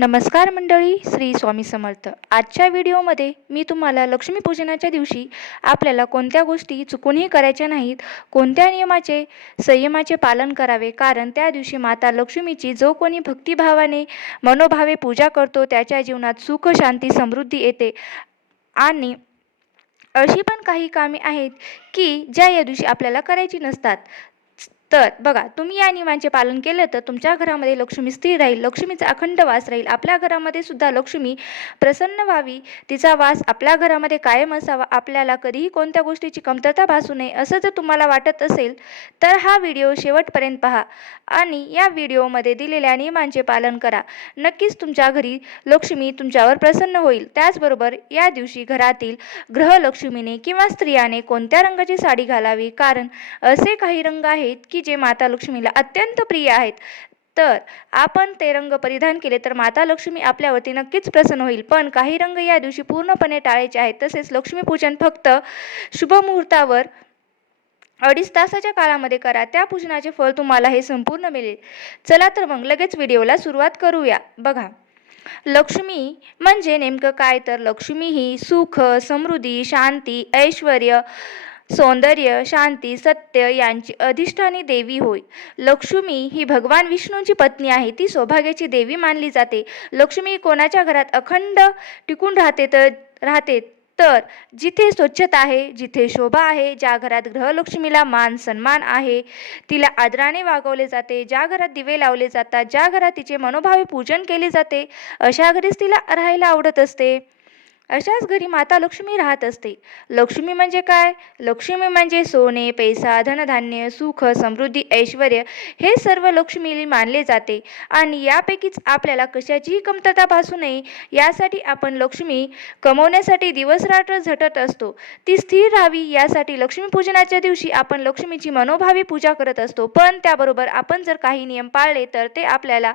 नमस्कार मंडळी श्री स्वामी समर्थ. आजच्या व्हिडिओमध्ये मी तुम्हाला लक्ष्मीपूजनाच्या दिवशी आपल्याला कोणत्या गोष्टी चुकूनही करायच्या नाहीत कोणत्या नियमाचे संयमाचे पालन करावे कारण त्या दिवशी माता लक्ष्मीची जो कोणी भक्तिभावाने मनोभावे पूजा करतो त्याच्या जीवनात सुख शांती समृद्धी येते. आणि अशी पण काही कामे आहेत की ज्या या दिवशी आपल्याला करायची नसतात. तर बघा तुम्ही या नियमांचे पालन केलं तर तुमच्या घरामध्ये लक्ष्मी स्थिर राहील लक्ष्मीचा अखंड वास राहील. आपल्या घरामध्ये सुद्धा लक्ष्मी प्रसन्न व्हावी. तिचा वास आपल्या घरामध्ये कायम असावा. आपल्याला कधीही कोणत्या गोष्टीची कमतरता भासू नये असं जर तुम्हाला वाटत असेल तर हा व्हिडिओ शेवटपर्यंत पहा आणि या व्हिडिओमध्ये दिलेल्या नियमांचे पालन करा. नक्कीच तुमच्या घरी लक्ष्मी तुमच्यावर प्रसन्न होईल. त्याचबरोबर या दिवशी घरातील ग्रहलक्ष्मीने किंवा स्त्रियाने कोणत्या रंगाची साडी घालावी? कारण असे काही रंग आहेत की जे माता लक्ष्मीला अत्यंत प्रिय आहेत. तर आपण ते रंग परिधान केले तर माता लक्ष्मी आपल्यावरती नक्कीच प्रसन्न होईल. पण काही रंग या दिवशी पूर्णपणे टाळायचे आहेत. तसेच लक्ष्मीपूजन फक्त शुभ मुहूर्तावर अडीच तासाच्या काळामध्ये करा. त्या पूजनाचे फळ तुम्हाला हे संपूर्ण मिळेल. चला तर मग लगेच व्हिडिओला सुरुवात करूया. बघा. लक्ष्मी म्हणजे नेमकं काय? तर लक्ष्मी ही सुख समृद्धी शांती ऐश्वर सौंदर्य शांती सत्य यांची अधिष्ठानी देवी होय. लक्ष्मी ही भगवान विष्णूंची पत्नी आहे. ती सौभाग्याची देवी मानली जाते. लक्ष्मी कोणाच्या घरात अखंड टिकून राहते तर राहते तर जिथे स्वच्छता आहे जिथे शोभा आहे ज्या घरात ग्रहलक्ष्मीला मान सन्मान आहे तिला आदराने वागवले जाते. ज्या घरात दिवे लावले जातात ज्या घरात तिचे मनोभावे पूजन केले जाते अशा घरीच तिला राहायला आवडत असते. अशाच घरी माता लक्ष्मी राहत असते. लक्ष्मी म्हणजे काय? लक्ष्मी म्हणजे सोने पैसा धनधान्य सुख समृद्धी ऐश्वर हे सर्व लक्ष्मी मानले जाते. आणि यापैकीच आपल्याला कशाचीही कमतरता भासू नये यासाठी आपण लक्ष्मी कमवण्यासाठी दिवसरात्र झटत असतो. ती स्थिर राहावी यासाठी लक्ष्मीपूजनाच्या दिवशी आपण लक्ष्मीची मनोभावी पूजा करत असतो. पण त्याबरोबर आपण जर काही नियम पाळले तर ते आपल्याला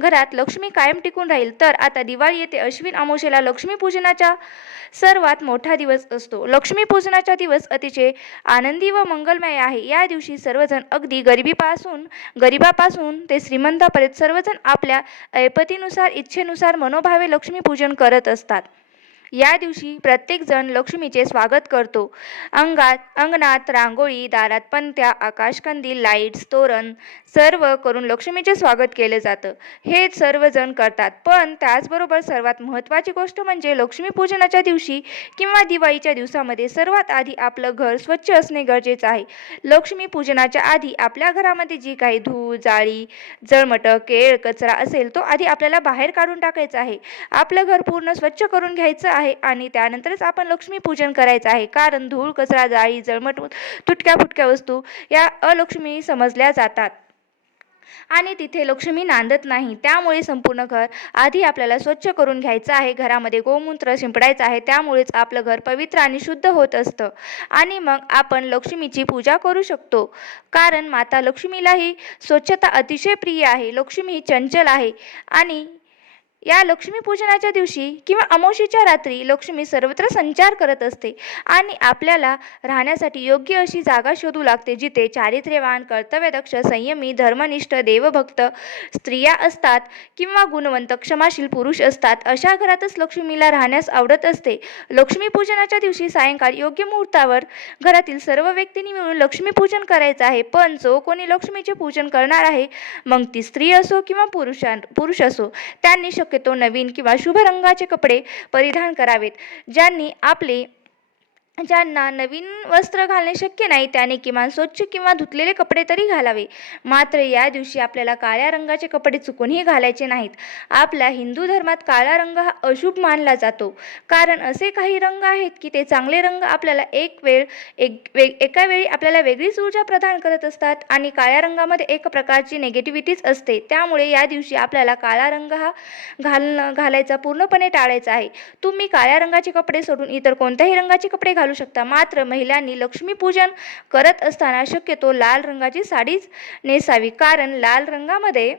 घरात लक्ष्मी कायम टिकून राहील. तर आता दिवाळी येते. अश्विन अमोशेला लक्ष्मीपूजनाच्या सर्वात मोठा दिवस असतो. लक्ष्मीपूजनाचा दिवस अतिशय आनंदी व मंगलमय आहे. या दिवशी सर्वजण अगदी गरिबीपासून गरिबापासून ते श्रीमंतापर्यंत सर्वजण आपल्या ऐपतीनुसार इच्छेनुसार मनोभावे लक्ष्मीपूजन करत असतात. या दिवशी प्रत्येकजण लक्ष्मीचे स्वागत करतो. अंगात अंगणात रांगोळी दारात पंत्या आकाशकंदील लाईट्स तोरण सर्व करून लक्ष्मीचे स्वागत केले जातं. हे सर्वजण करतात. पण त्याचबरोबर सर्वात महत्त्वाची गोष्ट म्हणजे लक्ष्मीपूजनाच्या दिवशी किंवा दिवाळीच्या दिवसामध्ये सर्वात आधी आपलं घर स्वच्छ असणे गरजेचं आहे. लक्ष्मीपूजनाच्या आधी आपल्या घरामध्ये जी काही धूळ जाळी जळमट केळ कचरा असेल तो आधी आपल्याला बाहेर काढून टाकायचा आहे. आपलं घर पूर्ण स्वच्छ करून घ्यायचं आहे. आहे आणि त्यानंतरच आपण लक्ष्मीपूजन करायचं आहे. कारण धूळ कचरा जाळी जळमट तुटक्या फुटक्या वस्तू या अलक्ष्मी समजल्या जातात. आणि तिथे लक्ष्मी नांदत नाही. त्यामुळे संपूर्ण घर आधी आपल्याला स्वच्छ करून घ्यायचं आहे. घरामध्ये गोमूत्र शिंपडायचं आहे. त्यामुळेच आपलं घर पवित्र आणि शुद्ध होत असतं. आणि मग आपण लक्ष्मीची पूजा करू शकतो. कारण माता लक्ष्मीलाही स्वच्छता अतिशय प्रिय आहे. लक्ष्मी ही चंचल आहे आणि या लक्ष्मीपूजनाच्या दिवशी किंवा अमावशीच्या रात्री लक्ष्मी सर्वत्र संचार करत असते आणि आपल्याला राहण्यासाठी योग्य अशी जागा शोधू लागते जिथे चारित्र्यवान कर्तव्यदक्ष संयमी धर्मनिष्ठ देवभक्त स्त्रिया असतात किंवा गुणवंत क्षमाशील पुरुष असतात. अशा घरातच लक्ष्मीला राहण्यास आवडत असते. लक्ष्मीपूजनाच्या दिवशी सायंकाळ योग्य मुहूर्तावर घरातील सर्व व्यक्तींनी मिळून लक्ष्मीपूजन करायचं आहे. पण जो कोणी लक्ष्मीचे पूजन करणार आहे मग ती स्त्री असो किंवा पुरुषां पुरुष असो त्यांनी शक्यतो नवीन किंवा शुभ रंगाचे कपडे परिधान करावेत ज्यांनी आपले ज्यांना नवीन वस्त्र घालणे शक्य नाही त्याने किमान स्वच्छ किंवा धुतलेले कपडे तरी घालावे. मात्र या दिवशी आपल्याला काळ्या रंगाचे कपडे चुकूनही घालायचे नाहीत. आपल्या हिंदू धर्मात काळा रंग हा अशुभ मानला जातो. कारण असे काही रंग आहेत की ते चांगले रंग आपल्याला एक वेळ एक वे एका वेळी आपल्याला वेगळीच ऊर्जा प्रदान करत असतात आणि काळ्या रंगामध्ये एक प्रकारची नेगेटिव्हिटीच असते. त्यामुळे या दिवशी आपल्याला काळा रंग हा घालणं घालायचा पूर्णपणे टाळायचा आहे. तुम्ही काळ्या रंगाचे कपडे सोडून इतर कोणत्याही रंगाचे कपडे घालू शकता. मात्र महिलांनी लक्ष्मीपूजन करत असताना शक्यतो लाल रंगाची साडीच नेसावी. कारण लाल रंगामध्ये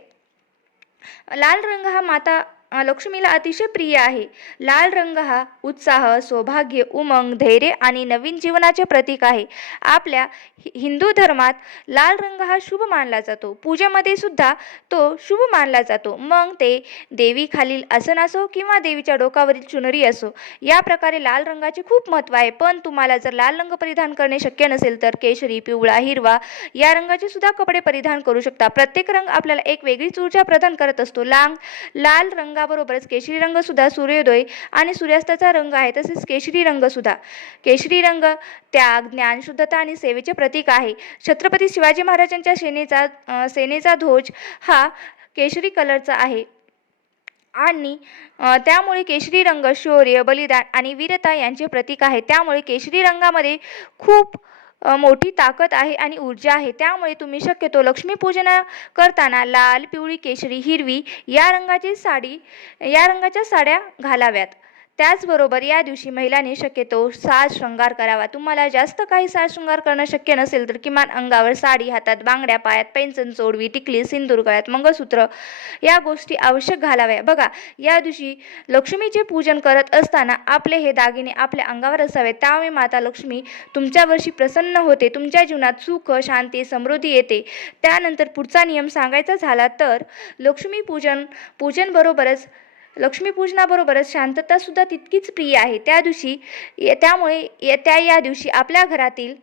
लाल रंग हा माता लक्ष्मीला अतिशय प्रिय आहे. लाल रंग हा उत्साह सौभाग्य उमंग धैर्य आणि नवीन जीवनाचे प्रतीक आहे. आपल्या हि- हिंदू धर्मात लाल रंग हा शुभ मानला जातो. पूजेमध्ये सुद्धा तो शुभ मानला जातो. मग ते देवी खालील आसन असो किंवा देवीच्या डोकावरील चुनरी असो या प्रकारे लाल रंगाचे खूप महत्त्व आहे. पण तुम्हाला जर लाल रंग परिधान करणे शक्य नसेल तर केशरी पिवळा हिरवा या रंगाचे सुद्धा कपडे परिधान करू शकता. प्रत्येक रंग आपल्याला एक वेगळीच ऊर्जा प्रदान करत असतो. लांग लाल रंगा रंगाबरोबरच केशरी रंग सुद्धा सूर्योदय आणि सूर्यास्ताचा रंग आहे तसेच केशरी रंग सुद्धा. केशरी रंग त्याग ज्ञान शुद्धता आणि सेवेचे प्रतीक आहे. छत्रपती शिवाजी महाराजांच्या सेनेचा सेनेचा ध्वज हा केशरी कलरचा आहे. आणि त्यामुळे केशरी रंग शौर्य बलिदान आणि वीरता यांचे प्रतीक आहे. त्यामुळे केशरी रंगामध्ये खूप मोठी ताकद आहे आणि ऊर्जा आहे. त्यामुळे तुम्ही शक्यतो लक्ष्मीपूजन करताना लाल पिवळी केशरी हिरवी या रंगाची साडी या रंगाच्या साड्या घालाव्यात. त्याचबरोबर या दिवशी महिलांनी शक्यतो साज शृंगार करावा. तुम्हाला जास्त काही साज शृंगार करणं शक्य नसेल तर किमान अंगावर साडी हातात बांगड्या पायात पेंचन चोडवी टिकली सिंदूर गळ्यात मंगळसूत्र या गोष्टी आवश्यक घालाव्या बघा या दिवशी लक्ष्मीचे पूजन करत असताना आपले हे दागिने आपल्या अंगावर असावे त्यामुळे माता लक्ष्मी तुमच्यावर्षी प्रसन्न होते. तुमच्या जीवनात सुख शांती समृद्धी येते. त्यानंतर पुढचा नियम सांगायचा झाला तर लक्ष्मी पूजन लक्ष्मीपूजनाबरोबरच शांतता सुद्धा तितकीच प्रिय आहे. त्या दिवशी ये- त्यामुळे ये- त्या या दिवशी आपल्या घरातील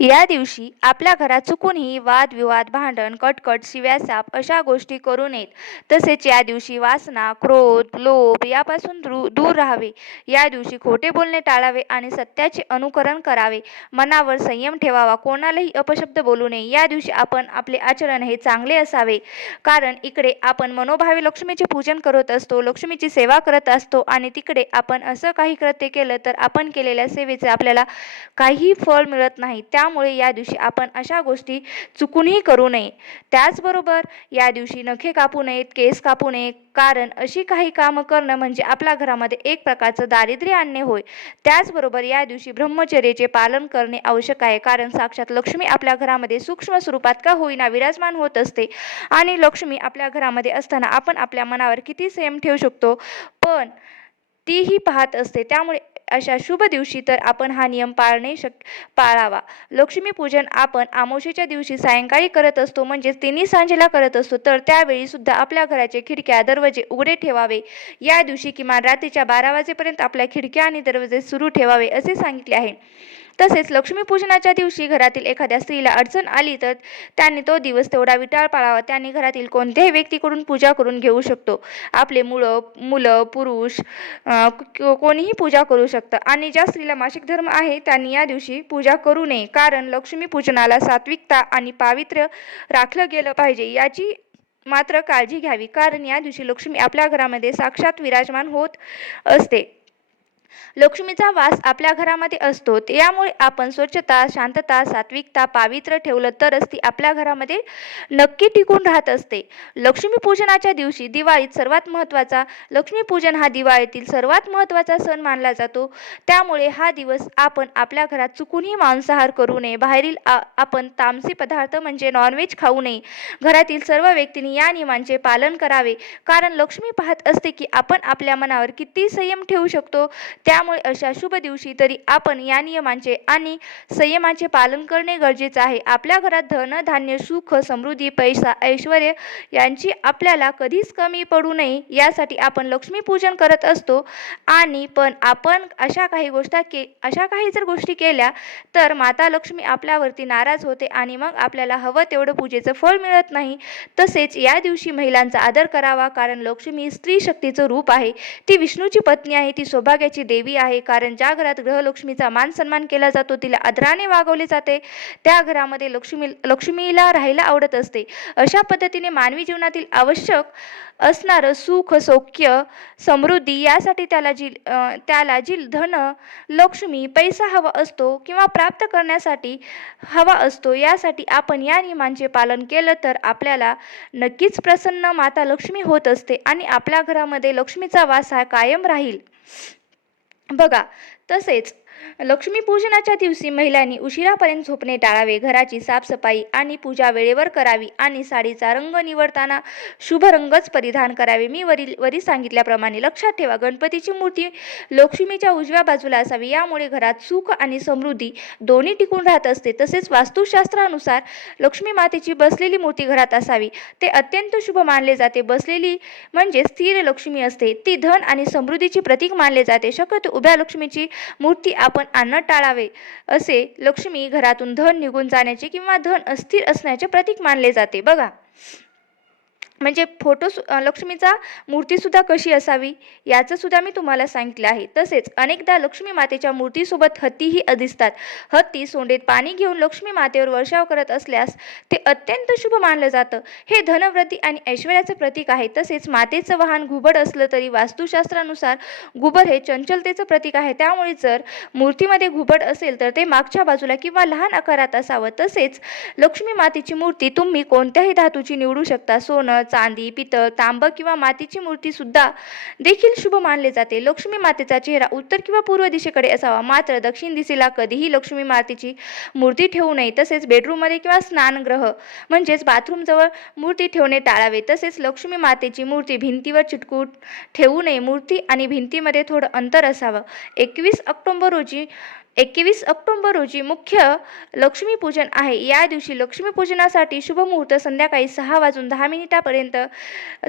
या दिवशी आपल्या घरात चुकूनही वादविवाद भांडण कटकट शिव्यासाप अशा गोष्टी करू नयेत. तसेच या दिवशी वासना क्रोध लोभ यापासून दूर दूर राहावे. या दिवशी खोटे बोलणे टाळावे आणि सत्याचे अनुकरण करावे. मनावर संयम ठेवावा. कोणालाही अपशब्द बोलू नये. या दिवशी आपण आपले आचरण हे चांगले असावे. कारण इकडे आपण मनोभावे लक्ष्मीचे पूजन करत असतो लक्ष्मीची सेवा करत असतो आणि तिकडे आपण असं काही कृत्य केलं तर आपण केलेल्या सेवेचे आपल्याला काही फळ मिळत नाही. त्यामुळे या दिवशी आपण अशा गोष्टी चुकूनही करू नये. त्याचबरोबर या दिवशी नखे कापू नयेत केस कापू नये कारण अशी काही कामं करणं म्हणजे आपल्या घरामध्ये एक प्रकारचं दारिद्र्य आणणे होय. त्याचबरोबर या दिवशी ब्रह्मचर्याचे पालन करणे आवश्यक आहे. कारण साक्षात लक्ष्मी आपल्या घरामध्ये सूक्ष्म स्वरूपात का होईना विराजमान होत असते. आणि लक्ष्मी आपल्या घरामध्ये असताना आपण आपल्या मनावर किती सेम ठेवू शकतो? पण तीही पाहत असते. त्यामुळे अशा शुभ दिवशी तर आपण हा नियम पाळणे शक पाळावा. लक्ष्मीपूजन आपण आमोशेच्या दिवशी सायंकाळी करत असतो म्हणजेच तिन्ही सांजेला करत असतो तर त्यावेळी सुद्धा आपल्या घराचे खिडक्या दरवाजे उघडे ठेवावे. या दिवशी किमान रात्रीच्या बारा वाजेपर्यंत आपल्या खिडक्या आणि दरवाजे सुरू ठेवावे असे सांगितले आहे. तसेच लक्ष्मीपूजनाच्या दिवशी घरातील एखाद्या स्त्रीला अडचण आली तर त्यांनी तो दिवस तेवढा विटाळ पाळावा. त्यांनी घरातील कोणत्याही व्यक्तीकडून पूजा करून घेऊ शकतो. आपले मुळं मुलं पुरुष कोणीही पूजा करू शकतं. आणि ज्या स्त्रीला मासिक धर्म आहे त्यांनी या दिवशी पूजा करू नये. कारण लक्ष्मीपूजनाला सात्विकता आणि पावित्र्य राखलं गेलं पाहिजे याची मात्र काळजी घ्यावी. कारण या दिवशी लक्ष्मी आपल्या घरामध्ये साक्षात विराजमान होत असते. लक्ष्मीचा वास आपल्या घरामध्ये असतो. यामुळे आपण स्वच्छता शांतता सात्विकता पावित्र्य ठेवलं तरच ती आपल्या घरामध्ये नक्की टिकून राहत असते. लक्ष्मीपूजनाच्या दिवशी दिवाळीत सर्वात महत्त्वाचा लक्ष्मीपूजन हा दिवाळीतील सर्वात महत्त्वाचा सण मानला जातो. त्यामुळे हा दिवस आपण आपल्या घरात चुकूनही मांसाहार करू नये. बाहेरील आपण तामसी पदार्थ म्हणजे नॉनव्हेज खाऊ नये. घरातील सर्व व्यक्तींनी या नियमांचे पालन करावे. कारण लक्ष्मी पाहत असते की आपण आपल्या मनावर किती संयम ठेवू शकतो. त्या त्यामुळे अशा शुभ दिवशी तरी आपण या नियमांचे आणि संयमाचे पालन करणे गरजेचे आहे. आपल्या घरात धन धान्य सुख समृद्धी पैसा ऐश्वर यांची आपल्याला कधीच कमी पडू नये यासाठी आपण लक्ष्मीपूजन करत असतो. आणि पण आपण अशा काही गोष्टी के अशा काही जर गोष्टी केल्या तर माता लक्ष्मी आपल्यावरती नाराज होते आणि मग आपल्याला हवं तेवढं पूजेचं फळ मिळत नाही. तसेच या दिवशी महिलांचा आदर करावा कारण लक्ष्मी स्त्री शक्तीचं रूप आहे. ती विष्णूची पत्नी आहे ती सौभाग्याची देवी आहे. कारण ज्या घरात ग्रहलक्ष्मीचा मान सन्मान केला जातो तिला आदराने वागवले जाते. त्या घरामध्ये लक्ष्मी लक्ष्मीला राहायला आवडत असते. अशा पद्धतीने मानवी जीवनातील आवश्यक असणारं सुख सौख्य समृद्धी यासाठी त्याला जी त्याला जी धन लक्ष्मी पैसा हवा असतो किंवा प्राप्त करण्यासाठी हवा असतो यासाठी आपण या नियमांचे पालन केलं तर आपल्याला नक्कीच प्रसन्न माता लक्ष्मी होत असते आणि आपल्या घरामध्ये लक्ष्मीचा वास हा कायम राहील. बघा तसेच लक्ष्मीपूजनाच्या दिवशी महिलांनी उशिरापर्यंत झोपणे टाळावे घराची साफसफाई आणि पूजा वेळेवर करावी आणि साडीचा रंग निवडताना शुभ रंगच परिधान करावे. मी वरील वरी सांगितल्याप्रमाणे लक्षात ठेवा गणपतीची मूर्ती लक्ष्मीच्या उजव्या बाजूला असावी. यामुळे घरात सुख आणि समृद्धी दोन्ही टिकून राहत असते. तसेच वास्तुशास्त्रानुसार लक्ष्मी मातेची बसलेली मूर्ती घरात असावी. ते अत्यंत शुभ मानले जाते. बसलेली म्हणजे स्थिर लक्ष्मी असते. ती धन आणि समृद्धीची प्रतीक मानले जाते. शक्यतो उभ्या लक्ष्मीची मूर्ती आपण आणणं टाळावे असे लक्ष्मी घरातून धन निघून जाण्याचे किंवा धन अस्थिर असण्याचे प्रतीक मानले जाते. बघा. म्हणजे फोटो सु लक्ष्मीचा मूर्तीसुद्धा कशी असावी याचंसुद्धा मी तुम्हाला सांगितलं आहे. तसेच अनेकदा लक्ष्मी मातेच्या मूर्तीसोबत हत्तीही दिसतात हत्ती सोंडेत पाणी घेऊन लक्ष्मी मातेवर वर्षाव करत असल्यास ते अत्यंत शुभ मानलं जातं. हे धनव्रती आणि ऐश्वर्याचं प्रतीक आहे. तसेच मातेचं वाहन घुबड असलं तरी वास्तुशास्त्रानुसार घुबड हे चंचलतेचं प्रतीक आहे. त्यामुळे जर मूर्तीमध्ये घुबड असेल तर ते मागच्या बाजूला किंवा लहान आकारात असावं. तसेच लक्ष्मी मातेची मूर्ती तुम्ही कोणत्याही धातूची निवडू शकता. सोनं चांदी पितळ तांब किंवा मातीची मूर्ती सुद्धा देखील शुभ मानले जाते. लक्ष्मी मातेचा चेहरा उत्तर किंवा पूर्व दिशेकडे असावा. मात्र दक्षिण दिशेला कधीही लक्ष्मी मातेची मूर्ती ठेवू नये. तसेच बेडरूममध्ये किंवा स्नानग्रह म्हणजेच बाथरूमजवळ मूर्ती ठेवणे टाळावे. तसेच लक्ष्मी मातेची मूर्ती भिंतीवर चिटकून ठेवू नये. मूर्ती आणि भिंतीमध्ये थोडं अंतर असावं. एकवीस ऑक्टोंबर रोजी एकवीस ऑक्टोंबर रोजी मुख्य लक्ष्मीपूजन आहे. या दिवशी लक्ष्मीपूजनासाठी शुभमुहूर्त संध्याकाळी सहा वाजून दहा मिनिटापर्यंत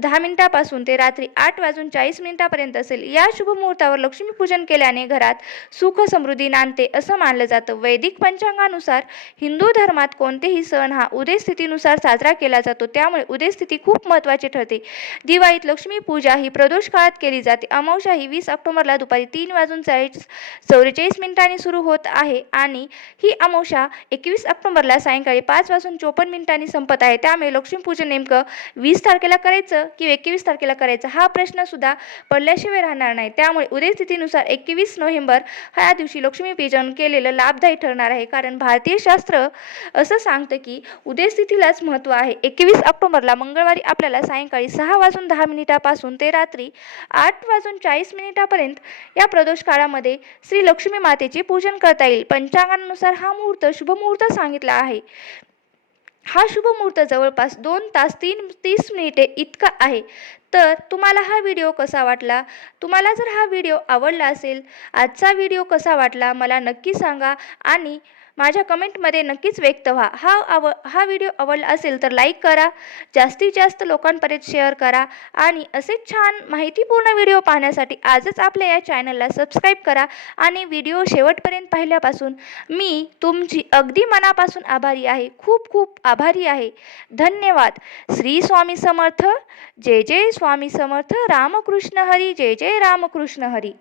दहा मिनिटापासून ते रात्री आठ वाजून चाळीस मिनिटापर्यंत असेल. या शुभमुहूर्तावर लक्ष्मीपूजन केल्याने घरात सुख समृद्धी नांदते असं मानलं जातं. वैदिक पंचांगानुसार हिंदू धर्मात कोणतेही सण हा उदयस्थितीनुसार साजरा केला जातो. त्यामुळे उदयस्थिती खूप महत्त्वाची ठरते. दिवाळीत लक्ष्मी पूजा ही प्रदोष काळात केली जाते. अमावशा ही वीस ऑक्टोबरला दुपारी तीन वाजून चाळीस चौवेचाळीस मिनिटांनी सुरू होत आहे आणि ही अमावस्या एकवीस ऑक्टोबरला सायंकाळी पाच वाजून चोपन्न मिनिटांनी संपत आहे. त्यामुळे लक्ष्मीपूजन नेमकं वीस तारखेला करायचं की एकवीस तारखेला करायचं हा प्रश्न सुद्धा पडल्याशिवाय राहणार नाही. त्यामुळे उदयस्थितीनुसार एकवीस नोव्हेंबर ह्या दिवशी लक्ष्मीपूजन केलेलं लाभदायी ठरणार आहे. कारण भारतीय शास्त्र असं सांगतं की उदयस्थितीलाच महत्त्व आहे. एकवीस ऑक्टोबरला मंगळवारी आपल्याला सायंकाळी सहा वाजून दहा मिनिटापासून ते रात्री आठ वाजून चाळीस मिनिटापर्यंत या प्रदोष काळामध्ये श्री लक्ष्मी मातेची पूजा पूजन करता येईल. पंचांगानुसार हा मुहूर्त शुभ मुहूर्त सांगितला आहे. हा शुभ मुहूर्त जवळपास दोन तास तीन तीस मिनिटे इतका आहे. तर तुम्हाला हा व्हिडिओ कसा वाटला? तुम्हाला जर हा व्हिडिओ आवडला असेल आजचा व्हिडिओ कसा वाटला? मला नक्की सांगा. आणि माझ्या कमेंटमध्ये नक्कीच व्यक्त व्हा. हा आव हा व्हिडिओ आवडला असेल तर लाईक करा जास्तीत जास्त लोकांपर्यंत शेअर करा आणि असेच छान माहितीपूर्ण व्हिडिओ पाहण्यासाठी आजच आपल्या या चॅनलला सबस्क्राईब करा आणि व्हिडिओ शेवटपर्यंत पाहिल्यापासून मी तुमची अगदी मनापासून आभारी आहे. खूप खूप आभारी आहे. धन्यवाद. श्री स्वामी समर्थ. जय जय स्वामी समर्थ. रामकृष्ण हरी. जय जय रामकृष्ण हरी.